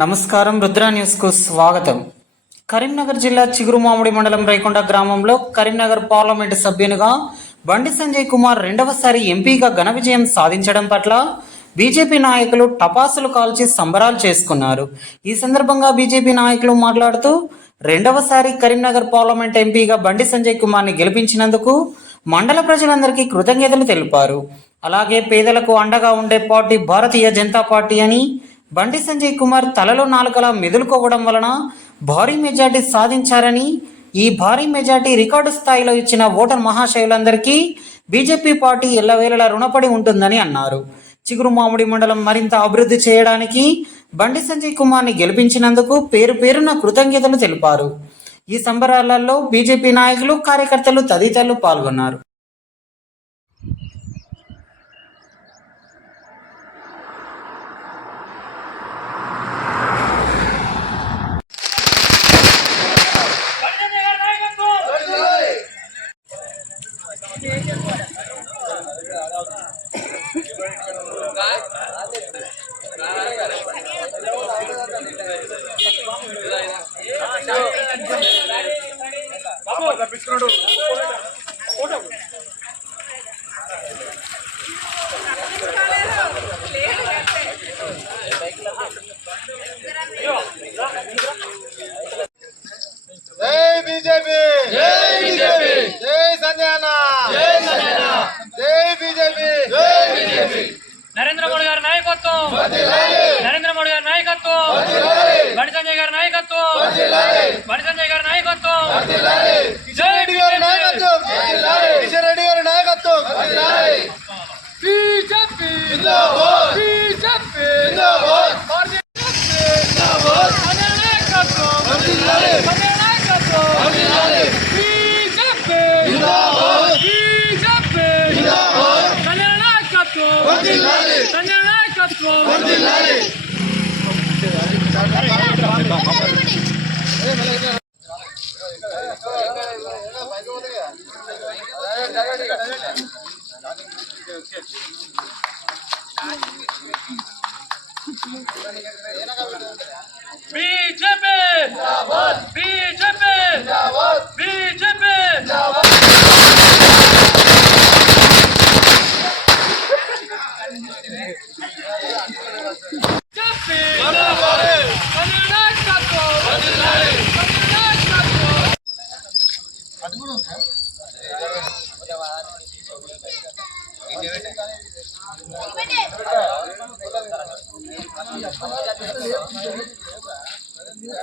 నమస్కారం రుద్ర న్యూస్కు స్వాగతం. కరీంనగర్ జిల్లా చిగురుమామిడి మండలం రైకొండ గ్రామంలో కరీంనగర్ పార్లమెంటు సభ్యునిగా బండి సంజయ్ కుమార్ రెండవసారి ఎంపీగా ఘన విజయం సాధించడం పట్ల బీజేపీ నాయకులు టపాసులు కాల్చి సంబరాలు చేసుకున్నారు. ఈ సందర్భంగా బీజేపీ నాయకులు మాట్లాడుతూ రెండవసారి కరీంనగర్ పార్లమెంట్ ఎంపీగా బండి సంజయ్ కుమార్ని గెలిపించినందుకు మండల ప్రజలందరికీ కృతజ్ఞతలు తెలిపారు. అలాగే పేదలకు అండగా ఉండే పార్టీ భారతీయ జనతా పార్టీ అని బండి సంజయ్ కుమార్ తలలో నాలుకలా మెదులుకోవడం వలన భారీ మెజార్టీ సాధించారని ఈ భారీ మెజార్టీ రికార్డు స్థాయిలో ఇచ్చిన ఓటర్ మహాశయులందరికీ బీజేపీ పార్టీ ఎల్లవేళలా రుణపడి ఉంటుందని అన్నారు. చిగురు మామిడి మండలం మరింత అభివృద్ధి చేయడానికి బండి సంజయ్ కుమార్ని గెలిపించినందుకు పేరు పేరున కృతజ్ఞతలు తెలిపారు. ఈ సంబరాలలో బీజేపీ నాయకులు కార్యకర్తలు తదితరులు పాల్గొన్నారు. జై బీజేపీ జై సంజయ్ అన్న జై సంజయ్ అన్న జై బీజేపీ జై బీజేపీ నరేంద్ర మోడీ గారి నాయకత్వం నరేంద్ర మోడీ గారి నాయకత్వం. బండి సంజయ్ గారి నాయకత్వం. బండి సంజయ్ గారి నాయకత్వం. కిషన్ రెడ్డి గారి నాయకత్వం. కిషన్ రెడ్డి గారి నాయకత్వం. బీజేపీ. బీజేపీ. జిందాబాద్. నాయకత్వం బీజేపీ!